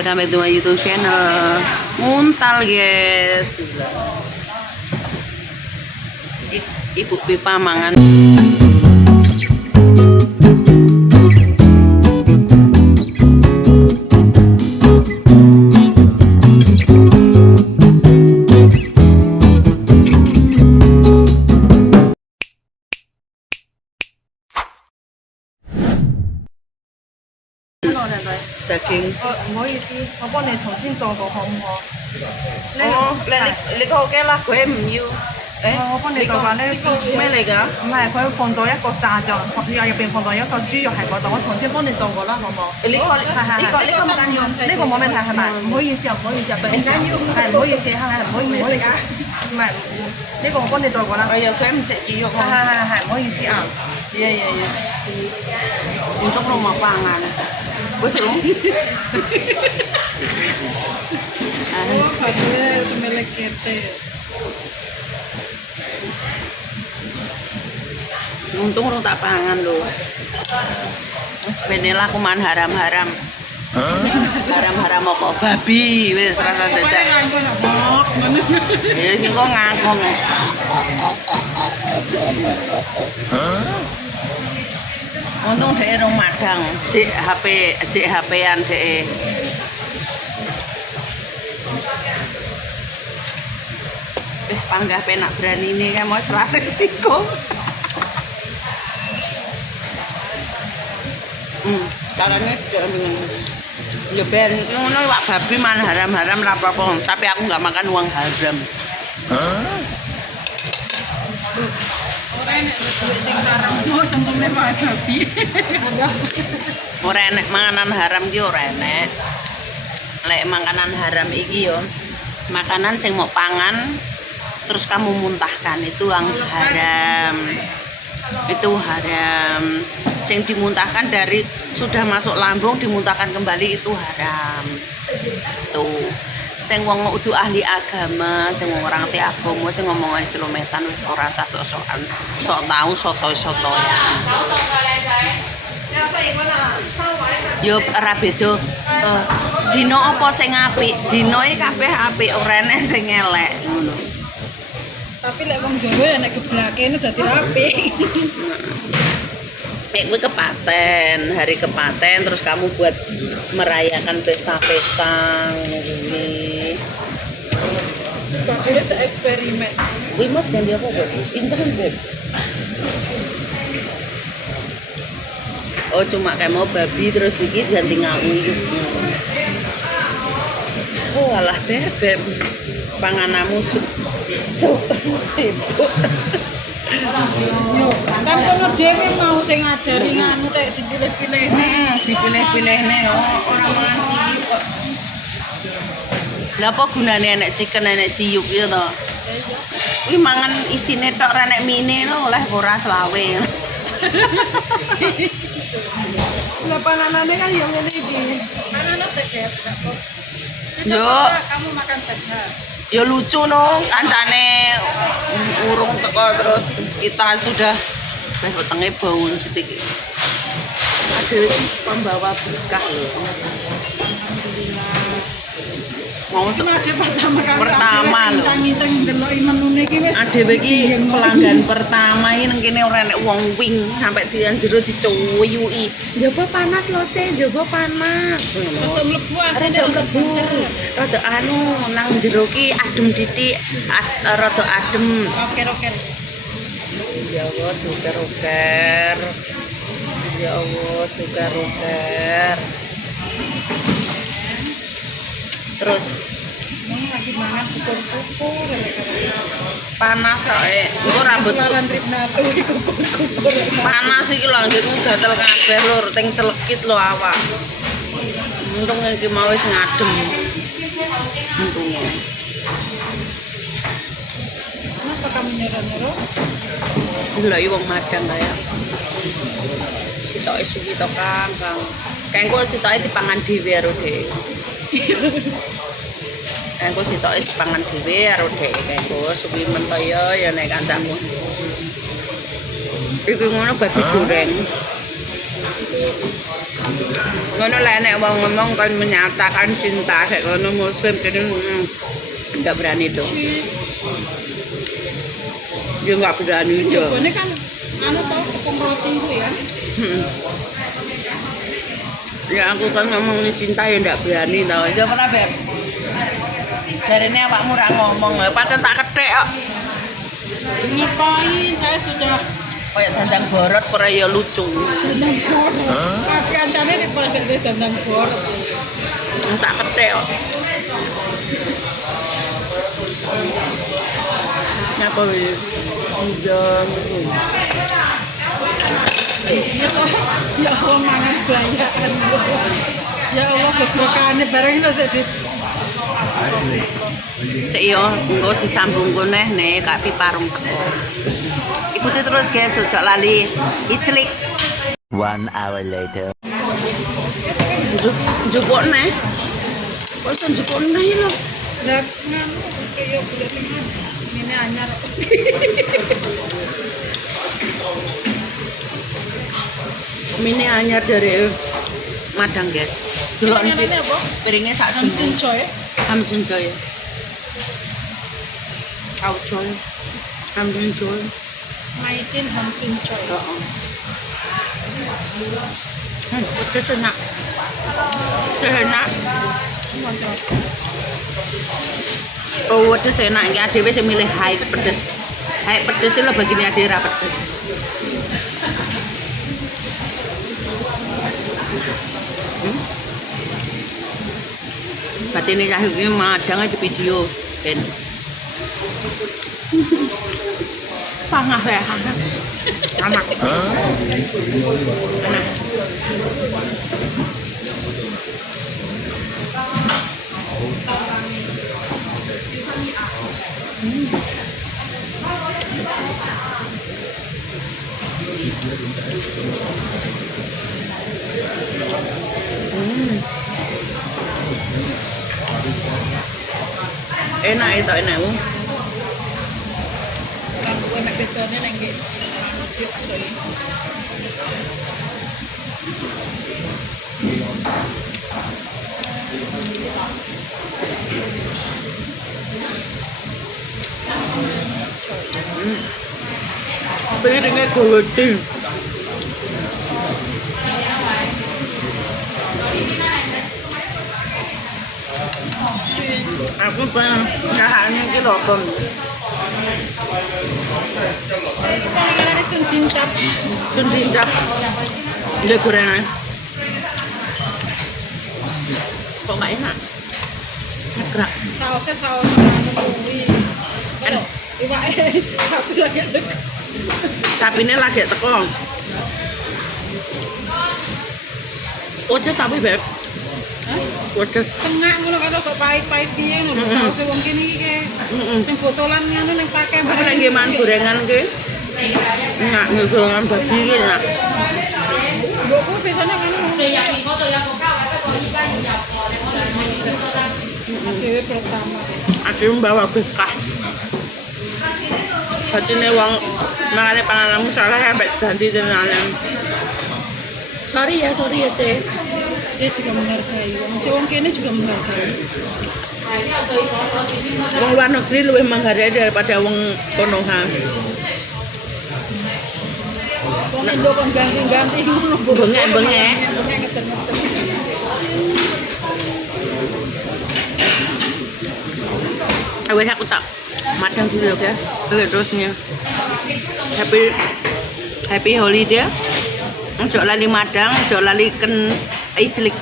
welcome back to my YouTube channel. Muntal guys. Ibu Pipa mangan. Daging. 唔好意思，我幫你重新做過好唔好？哦，你個 OK 啦，佢唔要。我幫你做過呢個咩嚟㗎？唔係，佢放咗一個炸醬，入邊放咗一個豬肉喺嗰度，我重新幫你做過啦，好唔好？呢個唔緊要，呢個冇問題係咪？唔好意思啊，唔好意思啊，唔緊要，係唔好意思，係唔好意思啊，唔係呢個我幫你做過啦。係啊，佢唔食豬肉。係，唔好意思啊。Iya. Untuk rumah pangan. Betul. Oh, katanya semelek kete. Untung orang tak pangan loh. Sebenarnya aku man haram-haram. Haram-haram apa? Babi, wis rasa dadak. Ya sing kok ngangkong. Untung dhek rong madang, cek HP-an dhek. Panggah penak berani ini kan mau salah resiko. Caranya ya ben ngono wak babi man haram-haram ra apa-apa, tapi aku nggak makan uang haram. Ora enek makanan haram ki ora enek. Lek makanan haram iki yo makanan sing mau pangan terus kamu muntahkan itu yang haram. Itu haram. Sing dimuntahkan dari sudah masuk lambung dimuntahkan kembali itu haram. Tuh. Sing wong udu ahli agama, sing orang ngerti agama, sing ngomong celometan wis ora usah sok-sokan, sok tahu soto-sotoyan. Yo ora beda. Dino apa sing apik? Dino iki kabeh apik, ora enek sing elek ngono. Tapi lek wong Jawa ya nek geblakene dadi apik. Gue kepaten, hari kepaten, terus kamu buat merayakan pesta-pesta ini. Ini se-eksperimen. Gue mau ganti apa, Beb? Pincang, Beb? Oh, cuma kayak mau babi, terus dikit ganti ngawuyuk. Oh, alah, Beb. Panganamu sibuk. Kan kono dhewe mau sing ngajari nganu tek Dipilih-pilihne ora mangan ciyuk kok. Lah apa gunane enek chicken enek ciyuk ya to? Kuwi mangan isine tok ora enek mine lho oleh ora selawe. Lah panganane kan yo ngene iki. Panganan seget. Yo, kamu makan saja. Ya lucu no, kancane urung teko terus kita sudah wetenge bau sedikit. Ada pembawa berkah loh. Mau pertama loh. Ada bagi pelanggan pertama ini kene ora nek wong wing sampai dian jero dicuyuki. Njaba panas lho, Ce, njaba panas. Rada mlebu asine mlebu. Rada anu nang jero ki adem titik, rada adem. Oke. Ya Allah, suker-suker. Ya Allah, suker-suker. Terus lagi mangan kukur-kukur panas ae. Engko rambut panas iki lho anggitmu gatel kabeh lur, ting celekit lho awak. Untung iki mau wis ngadem. Untunge. Kenapa kamu nyerah-nyerah? Delok wong madang kaya. Sitoke suwi to Kang. Kengko sitoke dipangan dhewe karo dhek. Kengko sitoke dipangan dhewe karo dhek. Kengko suwi mentaya ya nek kancamu. Iku ngono babi goreng. Ngono lah nek wong ngomong kan menyatakan cinta kayak ngono muslim jadi enggak berani tuh. Dia enggak berani itu. Ini kan anu tau tepung roti itu ya. Ya aku kan ngomong ini cinta ya enggak berani tau. Ya pernah Beb. Jarine awakmu ra ngomong, padahal tak kethek kok. Ngapain? Saya sudah Kayak dandang borot ora ya lucu. dandang borot. Tapi ancane dipakai dandang borot. Tak kethek kok. Nyapa wis? Jam. Ya Allah mangan bayaan. Ya Allah keberkahannya bareng itu sik. Sik yo engko disambung neh nek Kak Piparung teko. Ikuti terus guys, ojo lali iclik. 1 hour later. Njupuk neh. Kok iso njupuk neh lho. Lah nganu kaya gula tengah. Ini anyar. Mini anyar dari Madang guys. Delok Ini niki apa? piringnya sak Hamsun jumbo. coy. Hamsun Joy. Kau Joy. Hamsun Joy. Maisin Hamsun coy. Heeh. Pedes enak. Pedes enak. Mantap. Oh, pedes enak. Iki adewe sing milih high pedes. High pedes lho bagine adewe ra pedes. Batine cah iki madang di video ben. Pangah ya. Anak. Enak. Enak itu enakmu. Gue nak betonnya nengge. Piringnya gede. Aku pengen nyahane iki lho, Bang. Palingan ini sun dincap. Sun dincap. Dia gorengan. Kok nggak enak? Gerak. Sausnya saus anu kuwi. Aduh, iwake tapi lagi dek. Tapi ini lagi teko. Ojo tapi Beb. Hah? Ojo. Tengah ngono kan kok pahit-pahit piye ngono. Sausnya wong kene iki kayak sing botolan ngono ning pakai Aku lagi makan gorengan ki. Enak nih gorengan babi ki enak. Mbokku biasanya kan dewe pertama. Aku bawa bekas. Batine wong mangane pangananmu salah sampai ganti tenanan. Sorry ya, Cek. Dia juga menghargai. Wong kene juga menghargai. Wong luar negeri lebih menghargai daripada wong Konoha. Wong Indo kon ganti-ganti ngono. Bengek-bengek. Ngeter-ngeter. Awes aku tak madang dulu ya. Oke terusnya. Happy holiday. Ojo lali madang, ojo lali ken iclik.